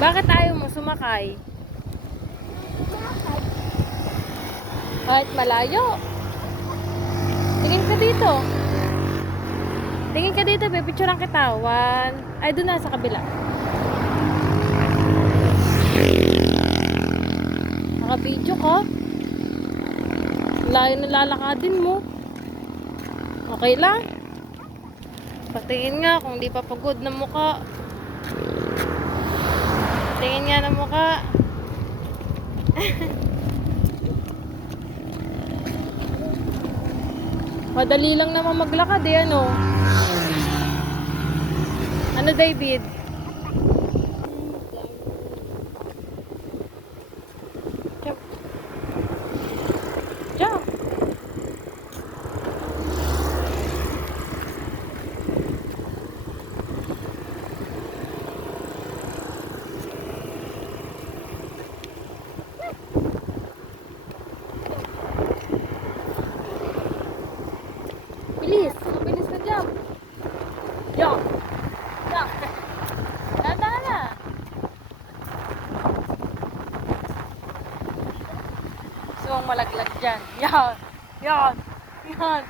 Bakit ayaw mo sumakay? Kahit malayo. Tingin ka dito. Tingin ka dito, pipicturean kita. Ay, doon na sa kabila. Naka-video ka. Layo na lalakadin mo. Okay lang? Patingin nga kung di pa pagod na mukha. Tingin nga ng mukha. Madali lang naman maglakad eh, ano? Ano, David? Jump. Jump. Bilis. Bilis na jump. Jump. Jump. Tanda na. Gusto mong malaglag dyan. Yan. Yan. Yan.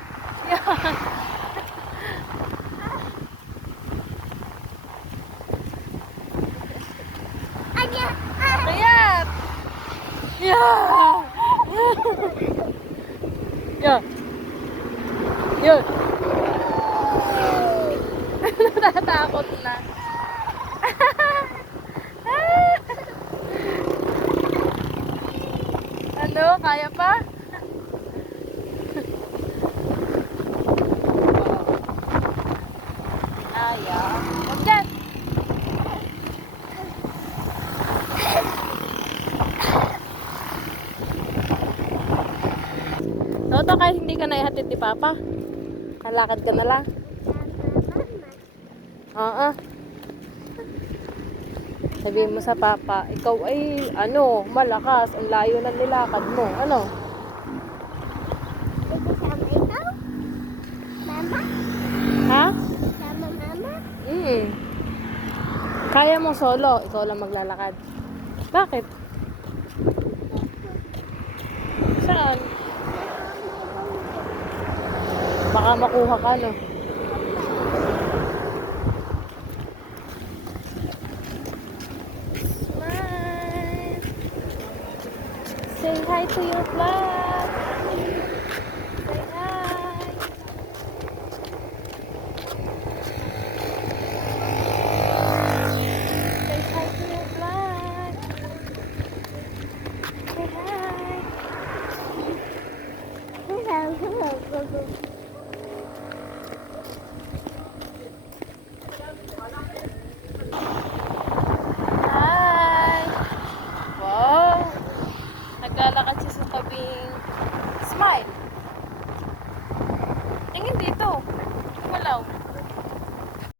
Yan. Kayat. Yan. Yan. Yun. Natatakot na. Ano? Kaya pa? Kaya. Huwag dyan. Toto, kahit hindi ka naihatid ni Papa, kalakad ka na lang. Oo. Sabihin mo sa Papa, ikaw ay, ano, malakas. Ang layo ng nilakad mo. Ano? Sama ikaw? Mama? Ha? Sama mama? Kaya mo solo, ikaw lang maglalakad. Bakit? Saan? Baka makuha ka, no? Smile! Say hi to your vlog! Say hi! Say hi to your vlog! Say hi! Hello, hello, hello.